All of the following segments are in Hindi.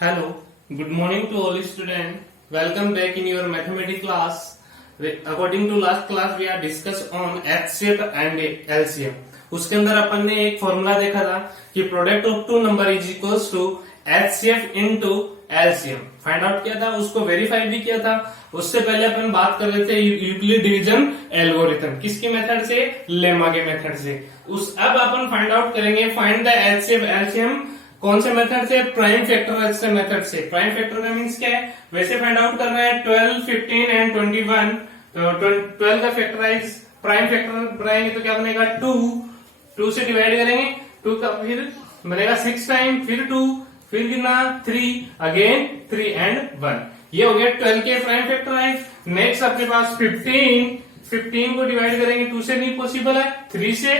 Hello, good morning to all students. Welcome back in your mathematics class. According to last class, we are discussed on HCF and LCM. उसके अंदर अपन ने एक फॉर्मूला देखा था कि product of two number is equals to HCF into LCM. Find out किया था, उसको वेरीफाई भी किया था. उससे पहले अपन बात कर रहे थे यूक्लिड डिवीजन एल्गोरिथम. किसके मेथड से? लेमा के मेथड से. अब अपन फाइंड आउट करेंगे फाइंड द HCF LCM. कौन से मेथड से? प्राइम फैक्टराइज से मेथड से. प्राइम फैक्टर का मीन्स क्या है? वैसे फाइंड आउट करना है 12, 15 एंड 21. तो 12 का फैक्टराइज प्राइम फैक्टर बनाएंगे तो क्या बनेगा? 2 से डिवाइड करेंगे 2 का फिर बनेगा 6 टाइम, फिर 2, फिर कितना 3, अगेन 3 एंड 1. ये हो गया 12 के प्राइम फैक्टराइज. नेक्स्ट आपके पास 15 को डिवाइड करेंगे 2 से नहीं पॉसिबल है, 3 से,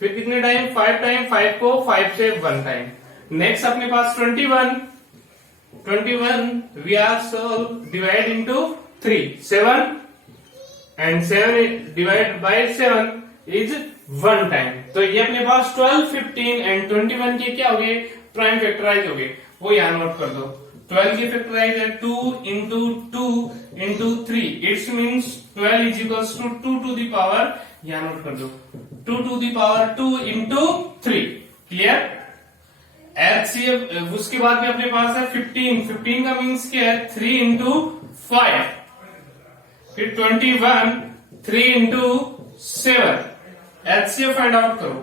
फिर कितने टाइम? 5 टाइम. 5 को 5 से 1 टाइम. नेक्स्ट अपने पास 21 we are solve divide into 3, 7 and 7 divide by 7 is 1 time. तो ये अपने पास 12, 15 एंड 21 के क्या हो गए? प्राइम फैक्टराइज हो गए. वो यहां नोट कर दो. 12 की फैक्टराइज है 2 into 2 into 3. It's means 12 is equals to 2 to the power, यहां नोट कर दो, 2 to the power 2 into 3. Clear? HCF. उसके बाद में अपने पास है 15 का मीन्स क्या है? 3 इंटू 5. फिर 21, 3 इंटू 7. HCF फाइंड आउट करो.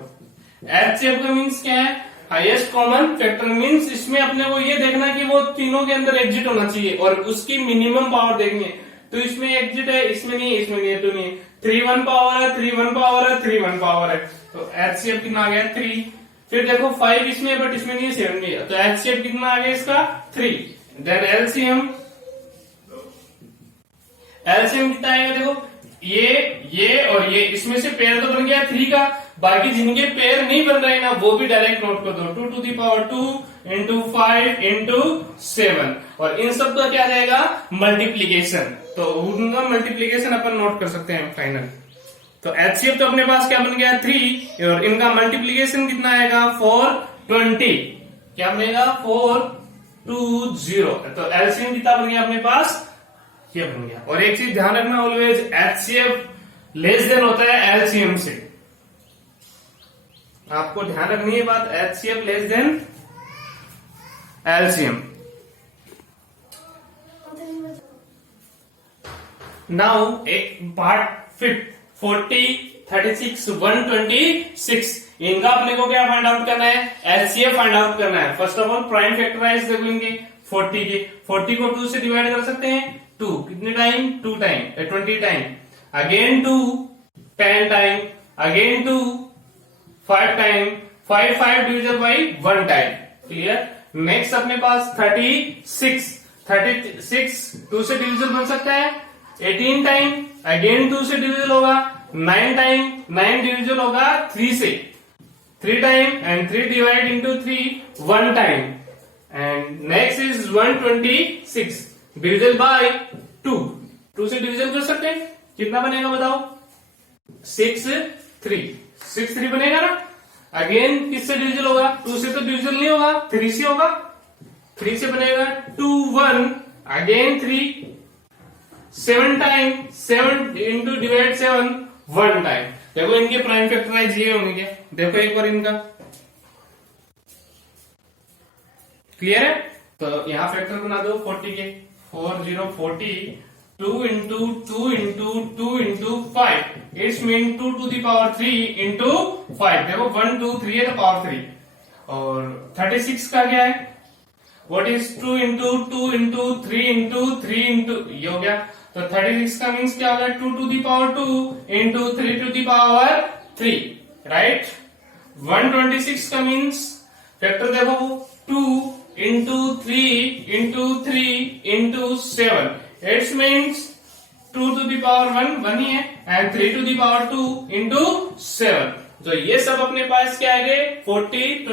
HCF का मीन्स क्या है? Highest common factor. मीन्स इसमें अपने को ये देखना कि वो तीनों के अंदर एग्जिट होना चाहिए और उसकी मिनिमम पावर देखनी है. तो इसमें एग्जिट है, इसमें नहीं, इसमें नहीं है, तो नहीं. 3 1 पावर है, 3 1 पावर है, 3 1 पावर है. तो HCF कितना आ गया? 3. फिर देखो 5 इसमें, बट इसमें नहीं है, 7 नहीं है. तो HCF कितना आ गया इसका? 3. देन LCM कितना आएगा? देखो ये और ये, इसमें से पेयर तो बन गया 3 का. बाकी जिनके पेयर नहीं बन रहे ना वो भी डायरेक्ट नोट कर दो. 2 to the power 2 into 5 into 7. और इन सब का क्या जाएगा? मल्टीप्लीकेशन. तो उनका मल्टीप्लीकेशन अपन नोट कर सकते हैं फाइनल. तो HCF तो अपने पास क्या बन गया? 3. और इनका मल्टीप्लीकेशन कितना आएगा? 420. क्या बनेगा? 420. तो LCM कितना बन गया अपने पास? ये बन गया. और एक चीज ध्यान रखना, ऑलवेज HCF लेस देन होता है LCM से. आपको ध्यान रखनी है बात, HCF less than LCM. Now एक पार्ट 40, 36, 126. इनका अपने को क्या फाइंड आउट करना है? HCF फाइंड आउट करना है. First of all prime factorise देख लेंगे 40 के. 40 को 2 से डिवाइड कर सकते हैं. 2 कितने time? 2 time, 20 time. Again 2 10 time. Again 2 5 time. 5 division by 1 time. Clear? Next अपने पास 36 2 से डिविजन बन सकता है 18 टाइम. अगेन 2 से डिविजन होगा 9 टाइम. 9 डिविजन होगा 3 से, 3 time. And 3 divide into 3 1 time. And next is 126 division bye 2 से डिविजन कर सकते हैं. कितना बनेगा बताओ? 6 3 बनेगा ना. अगेन किससे डिविजन होगा? 2 से तो डिविजन नहीं होगा, 3 से होगा. 3 से बनेगा 2 1. Again 3 7 time. 7 into divide 7 1 time. देखो इनके प्राइम फैक्टराइज ये होंगे. देखो एक बार इनका. क्लियर है? तो यहां फैक्टर बना दो 40 के. 40 2 into 2 into 2 into 5. It's mean 2 to the power 3 into 5. देखो 1 2 3 है तो पावर 3. और 36 का क्या है? What is 2 into 2 into 3 into 3 into, ये हो गया. तो 36 का मीन्स क्या होगा? 2 to the power 2 into 3 to the power 3. Right? 126 का मीन्स फैक्टर देखो 2 into 3 into 3 into 7. It's means 2 to the power 1 ही है. And 3 to the power 2 into 7. तो ये सब अपने पास क्या आएंगे? 40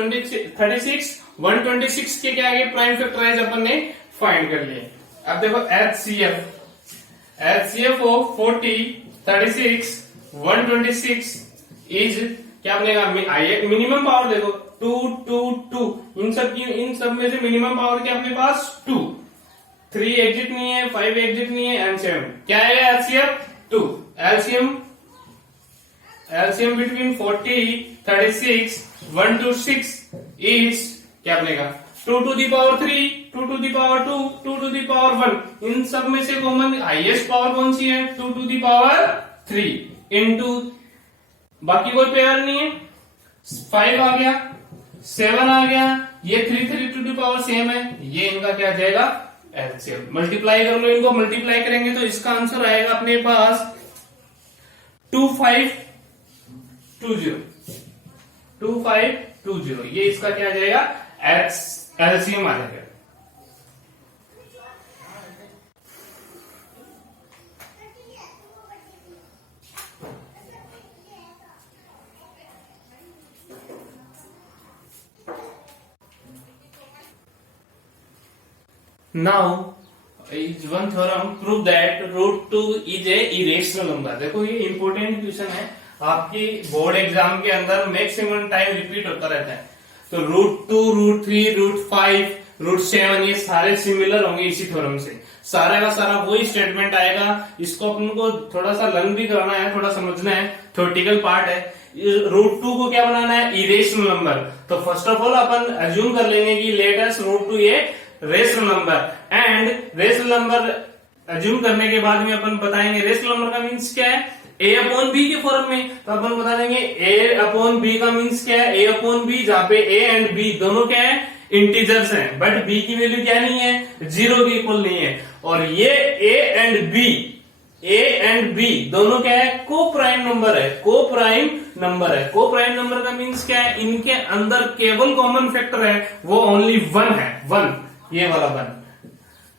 36 126 के क्या आएंगे? प्राइम फैक्टराइज अपन ने फाइंड कर लिए. अब देखो HCF ऑफ 40 36 126 इज क्या बनेगा? मिनिमम पावर देखो 2 2 2, इन सब में से मिनिमम पावर क्या अपने पास 2, 3 एग्जिट नहीं है, 5 एग्जिट नहीं है, एंड 7 क्या आएगा एलसीएम 2। एलसीएम बिटवीन 40 36 126 इज क्या बनेगा 2 to the power 3, 2 to the power 2, 2 to the power 1, इन सब में से कॉमन हाईएस्ट पावर कौन सी है 2 to the power 3 इंटू बाकी कोई पेयर नहीं है, 5 आ गया, 7 आ गया, ये 3 to the power सेम है, ये इनका क्या आ जाएगा एलसीएम। मल्टीप्लाई कर लो, इनको मल्टीप्लाई करेंगे तो इसका आंसर आएगा अपने पास 2520, 2520, ये इसका क्या आ जाएगा एलसीएम आ जाएगा। Now, is one theorem prove that √2 is a irrational number। देखो ये इंपॉर्टेंट क्वेश्चन है, आपकी बोर्ड एग्जाम के अंदर मैक्सिमम टाइम रिपीट होता रहता है। तो √2, √3, √5, √7 ये सारे सिमिलर होंगे इसी थ्योरम से, सारा का सारा वही स्टेटमेंट आएगा। इसको अपन को थोड़ा सा लर्न भी करना है, थोड़ा समझना है, थ्योरेटिकल पार्ट है। √2 को क्या बनाना है इरेशनल नंबर। तो first of all upon assume कर लेंगे कि लेट अस √2 ये rational number, and rational number assume करने के बाद में अपन बताएंगे रेशनल नंबर का मीन्स क्या है a अपॉन बी के फॉर्म में। तो अपन बता देंगे a अपॉन बी का मीन्स क्या है a अपॉन बी, जहां पे a एंड b दोनों क्या है इंटीजर्स हैं, बट b की वैल्यू क्या नहीं है 0 के इक्वल नहीं है। और ये a एंड b दोनों क्या है को प्राइम नंबर है, को प्राइम नंबर है। को प्राइम नंबर का मीन्स क्या है इनके अंदर केवल कॉमन फैक्टर है वो ओनली 1 है, 1 ये वाला 1,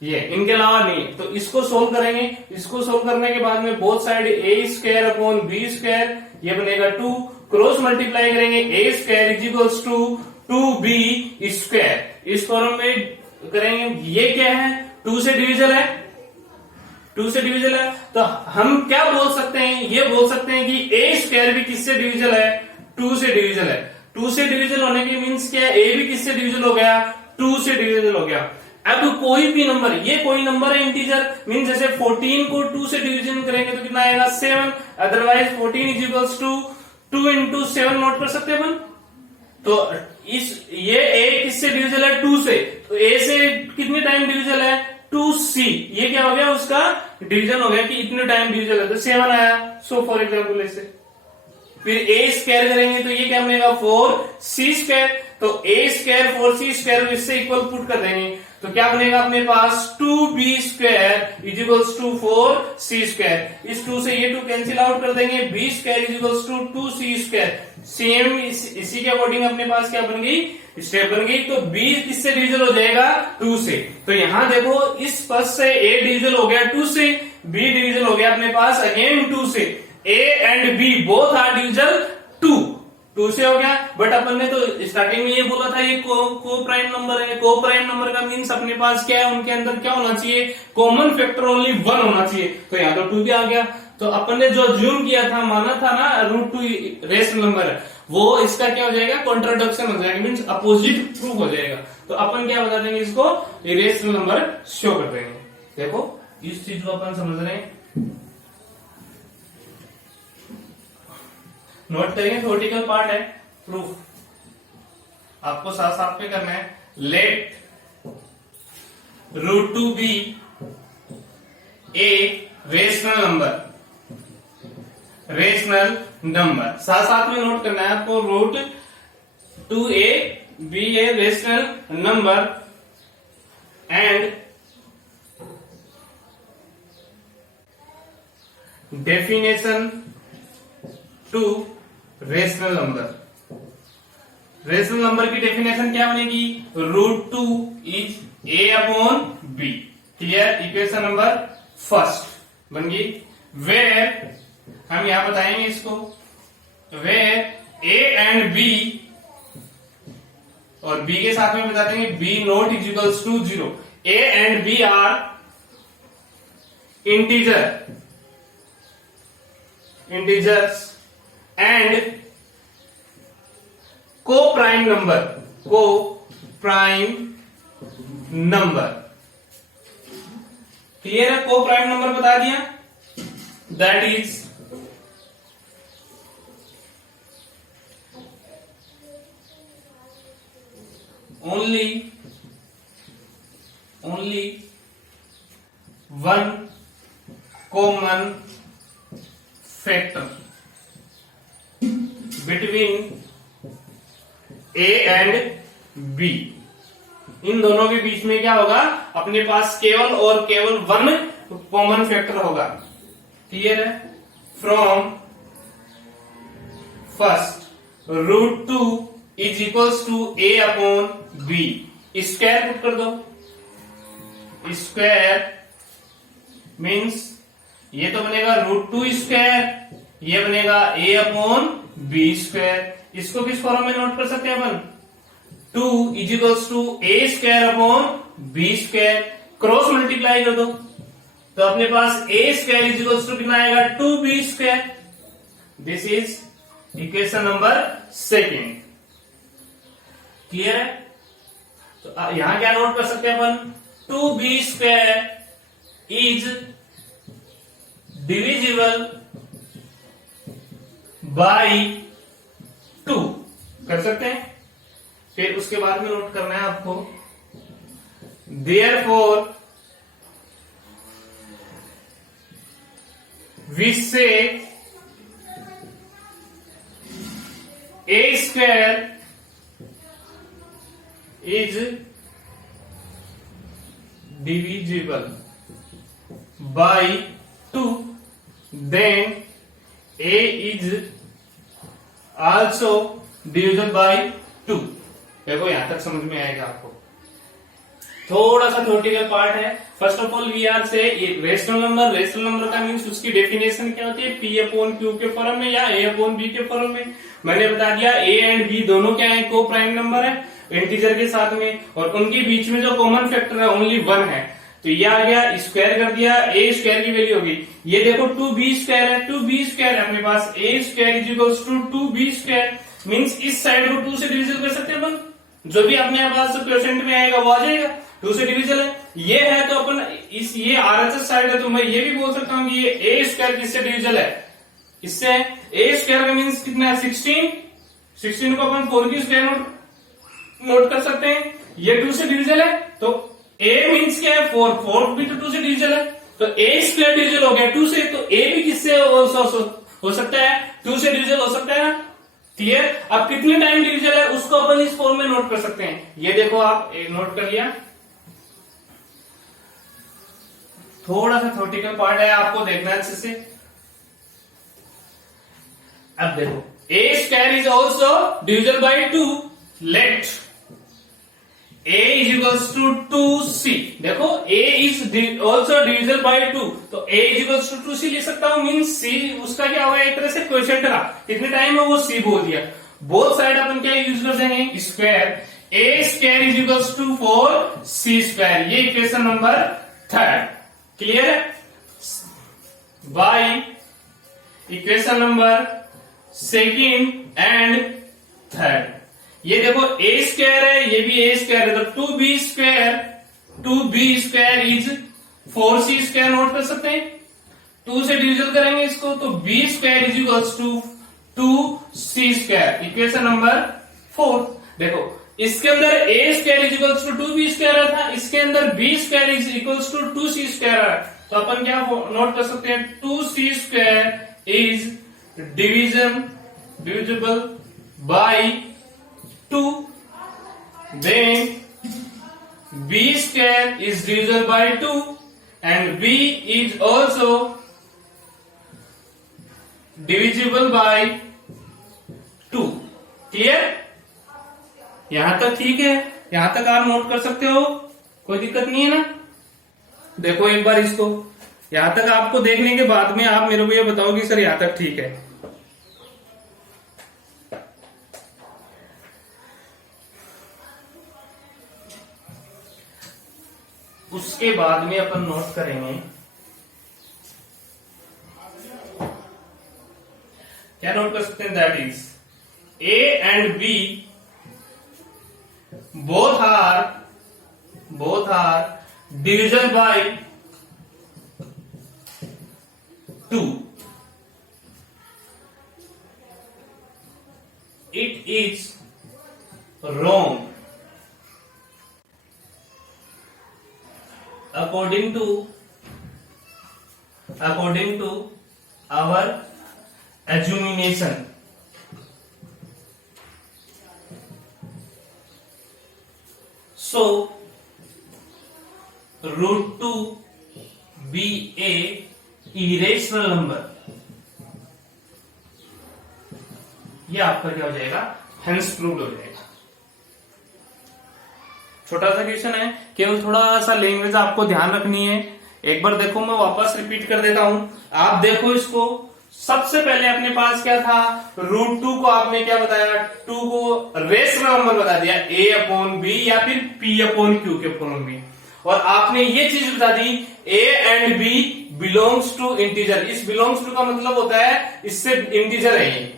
ये इनके अलावा नहीं। तो इसको सोल्व करेंगे, इसको सोल्व करने के बाद में both side a² upon b² ये बनेगा 2, क्रॉस मल्टीप्लाई करेंगे a² is equals to 2b²। इस फॉर्म में करेंगे, ये क्या है 2 से डिविजल है, 2 से डिविजल है। तो हम क्या बोल सकते हैं, ये बोल सकते हैं कि a² भी किससे डिविजल है 2 से डिविजल है। 2 से डिविजल होने के मीन्स क्या है a भी किससे डिविजल हो गया 2 से डिविजल हो गया। अब कोई भी नंबर, ये कोई नंबर है इंटीजर, मीन जैसे 14 को 2 से डिवीजन करेंगे तो कितना आएगा 7, otherwise 14 is equals to 2 into 7 note कर सकते हैं अपन। तो ये a किससे डिविजल है 2 से, तो a से कितने टाइम डिविजल है 2c, ये क्या हो गया उसका डिवीजन हो गया कि इतने टाइम डिविजल है, तो 7 आया। सो फॉर एग्जाम्पल ऐसे फिर a² करेंगे तो ये क्या बनेगा 4c², तो a² 4c² इससे इक्वल पुट कर देंगे तो क्या बनेगा अपने पास 2b² is equals to 4c²। इस 2 से ये 2 कैंसिल आउट कर देंगे, b² is equals to 2c²। Same इसी के अकॉर्डिंग अपने पास क्या बन गई स्टेप बन गई। तो b किससे डिविजल हो जाएगा 2 से। तो यहां देखो इस पद से a डिविजल हो गया 2 से, b डिविजल हो गया अपने पास अगेन 2 से। a and b both are divisible 2 से हो गया। बट अपन ने तो स्टार्टिंग में ये बोला था ये को प्राइम नंबर है। को प्राइम नंबर का मीन्स अपने पास क्या है, उनके अंदर क्या होना चाहिए कॉमन फैक्टर ओनली 1 होना चाहिए। तो यहाँ तो 2 भी आ गया। तो अपन ने जो ज्यूम किया था, माना था ना √2 रेशनल नंबर है, वो इसका क्या हो जाएगा कॉन्ट्राडिक्शन हो जाएगा, मीन्स अपोजिट प्रूफ हो जाएगा। तो अपन क्या बता देंगे इसको रेशनल नंबर शो कर देंगे। देखो इस चीज को अपन समझ रहे हैं, नोट करेंगे, थ्योरेटिकल पार्ट है, प्रूफ आपको साथ साथ में करना है। Let √2 be a rational number, rational number साथ साथ में नोट करना है आपको। √2a be a rational number and definition to rational number. Rational number की डेफिनेशन क्या बनेगी √2 is a upon b। Clear, equation number first बन गई। वेयर हम यहां बताएंगे इसको, वेयर a एंड b, और b के साथ में बता देंगे b not is equals to 0। a and b are integers and को प्राइम नंबर क्लियर है? को प्राइम नंबर बता दिया, that is only one common factor between A and B। इन दोनों के बीच में क्या होगा, अपने पास केवल और केवल वन कॉमन फैक्टर होगा। क्लियर है? From first √2 is equals to A upon B। Square put कर दो, स्क्वायर मीन्स ये तो बनेगा √2 स्क्वायर, ये बनेगा A अपॉन B स्क्वायर। इसको किस फॉर्म में नोट कर सकते हैं अपन, 2 is equals to A square upon B square. Cross multiply कर दो तो अपने पास A square is equals to कितना आएगा, 2B square. This is equation number second. Clear है? तो यहां क्या नोट कर सकते हैं अपन, 2B square is divisible by 2 कर सकते हैं। फिर उसके बाद में नोट करना है आपको, देयरफॉर वी से A square is divisible by 2, then A is also divisible by 2। देखो यहां तक समझ में आएगा आपको। थोड़ा सा थ्योरेटिकल पार्ट है। First of all we are से रेशनल नंबर का मीन्स उसकी डेफिनेशन क्या होती है, P अपॉन Q के फॉर्म में या A अपॉन B के फॉर्म में। मैंने बता दिया A एंड B दोनों क्या है, को प्राइम नंबर है इंटीजर के साथ में, और उनके बीच में जो कॉमन फैक्टर है ओनली 1 है। तो ये आ गया, स्क्वायर कर दिया, A स्क्वायर की वैल्यू होगी, ये देखो 2B स्क्वायर है, 2B स्क्वायर है अपने पास, A square is equals to 2B square. Means इस साइड को 2 से डिविजन कर सकते हैं अपन, जो भी अपने पास क्वोशिएंट में आएगा वो आ जाएगा, 2 से डिविजन है। ये है तो अपन इस ये RHS साइड है तो मैं ये भी बोल सकता हूँ कि ये A स्क्वायर किससे डिविजन है, इससे। A स्क्वायर का मीन्स कितना है, 16 को अपन 4 की स्क्वायर नोट कर सकते हैं। ये 2 से डिविजन है तो A मीन्स क्या है, 4 भी तो 2 से डिविजन है, तो A स्क्वायर डिविजन हो गया 2 से, तो A भी किससे हो सकता है, 2 से डिविजन हो सकता है ना। क्लियर? अब कितने टाइम डिविजन है उसको अपन इस फॉर्म में नोट कर सकते हैं। ये देखो आप नोट कर लिया, थोड़ा सा थ्योरेटिकल पार्ट है, आपको देखना है अच्छे से। अब देखो A square is also division by 2, let A is equals to 2C। देखो A is also divisible by 2, तो A is equals to 2C लिख सकता हूं, मीन्स C उसका क्या हुआ, एक तरह से क्वोशिएंट था, कितने टाइम में वो C बोल दिया। बोथ साइड अपन क्या यूज कर देंगे, square. A square is equals to 4C square, ये इक्वेशन नंबर 3। क्लियर है? By equation number second and third. ये देखो A स्क्वायर है, ये भी A स्क्वायर है, तो 2B square is 4C square note कर सकते हैं। 2 से डिविजन करेंगे इसको तो B square is equals to 2C square, equation number 4। देखो इसके अंदर A square is equals to 2B square था, इसके अंदर B square is equals to 2C square है, तो अपन क्या नोट कर सकते हैं, 2C square is divisible by 2, then B square is divisible by 2 and B is also divisible by 2। Clear? यहां तक ठीक है, यहां तक आप नोट कर सकते हो, कोई दिक्कत नहीं है ना। देखो एक बार इसको, यहां तक आपको देखने के बाद में आप मेरे को ये बताओ कि सर यहां तक ठीक है। उसके बाद में अपन नोट करेंगे, क्या नोट कर सकते हैं, that is A and B both are divisible by 2. It is wrong according to our examination. So √2 be a irrational number. ये आपका क्या हो जाएगा, हेंस प्रूव्ड हो जाएगा। छोटा सा क्वेश्चन है, केवल थोड़ा सा लैंग्वेज आपको ध्यान रखनी है। एक बार देखो, मैं वापस रिपीट कर देता हूं, आप देखो इसको। सबसे पहले अपने पास क्या था, √2 को आपने क्या बताया, 2 को रेशनल नंबर बता दिया, a/b या फिर p/q के फॉर्म में। और आपने ये चीज बता दी a and b belongs to integer. इस बिलोंग्स टू का मतलब होता है इससे इंटीजर है, ये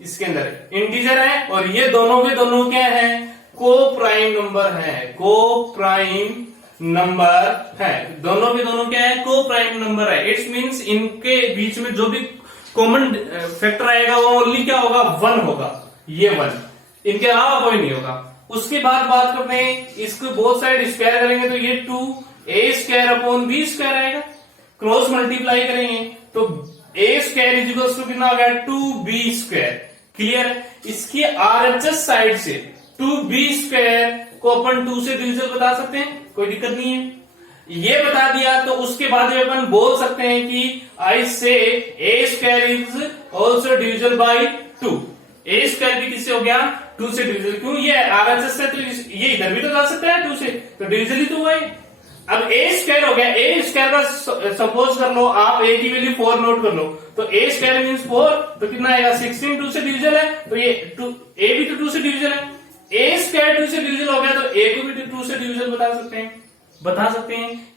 इसके अंदर इंटीजर है, और ये दोनों के दोनों क्या है, को प्राइम नंबर है, को प्राइम नंबर है। दोनों के दोनों क्या है, को प्राइम नंबर है। इट्स मींस इनके बीच में जो भी कॉमन फैक्टर आएगा वो ओनली क्या होगा, 1 होगा, ये 1, इनके अलावा कोई नहीं होगा। उसके बाद बात करते हैं, इसको बोथ साइड स्क्वायर करेंगे तो ये 2a² आएगा। क्रॉस मल्टीप्लाई करेंगे तो a² कितना हो गया, 2b²। क्लियर। इसकी RHS साइड से 2b² को अपन 2 से डिविजिबल बता सकते हैं, कोई दिक्कत नहीं है। ये बता दिया तो उसके बाद में अपन बोल सकते हैं कि I say a² is also divisible by 2। a² भी किससे हो गया, 2 से डिविजिबल। क्यों, ये RHS से, तो ये इधर भी तो जा सकता है 2 से, तो डिविजिबल ही तो हुआ है। अब a² हो गया, a² का सपोज कर लो आप, a की वैल्यू 4 नोट कर लो, तो a² मीन्स 4, तो कितना आएगा, 16 2 से डिविजिबल है, तो ये a भी तो 2 से डिविजिबल है। a² 2 से डिविजिबल हो गया तो a को भी 2 से डिविजिबल बता सकते हैं।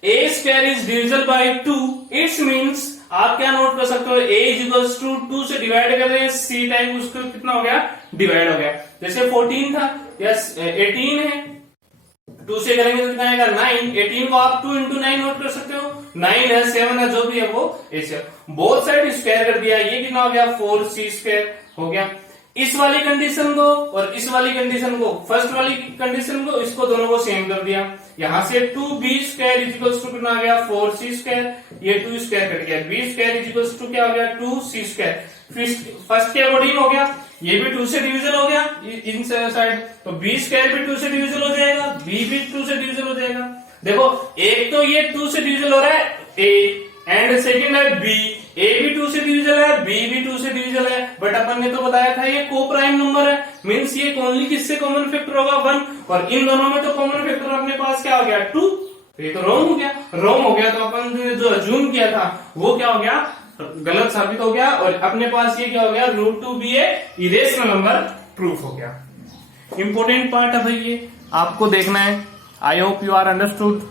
a² is divisible by 2। It's means आप क्या नोट कर सकते हो, a इक्वल्स टू 2 से डिवाइड कर रहे हैं, c टाइम उसको कितना हो गया, डिवाइड हो गया। जैसे 14 था या 18 है, 2 से करेंगे तो कितना आएगा, 9। 18 को आप 2 into 9 नोट कर सकते हो, 9 है 7 है, जो भी है वो ऐसे। बोथ साइड स्क्वायर कर दिया, ये कितना हो गया, 4c² हो गया। इस वाली कंडीशन को और इस वाली कंडीशन को, फर्स्ट वाली कंडीशन को, इसको दोनों को सेम कर दिया। यहां से 2b² इक्वल्स टू कितना आ गया, 4c², ये 2² कट गया, b² इक्वल्स टू क्या हो गया, 2c²। फर्स्ट के अकॉर्डिंग हो गया, ये भी 2 से डिविजन हो गया इन साइड, तो b² भी 2 से डिविजन हो जाएगा, b भी 2 से डिविजन हो जाएगा। देखो एक तो ये 2 से डिविजन हो रहा है a, एंड सेकेंड है b, a भी 2 से डिविजन है, b भी 2 से डिविजन है, बट अपन ने तो बताया था ये को प्राइम नंबर है, मींस ये ओनली किससे कॉमन फैक्टर होगा, 1, और इन दोनों में तो कॉमन फैक्टर अपने पास क्या हो गया, 2, तो ये तो रॉन्ग हो गया। रॉन्ग हो गया तो अपन ने जो अज्यूम किया था वो क्या हो गया, गलत साबित हो गया, और अपने पास ये क्या हो गया, √2 भी है इरेशनल नंबर प्रूफ हो गया। इंपॉर्टेंट पार्ट है भाई, ये आपको देखना है। I hope you are understood.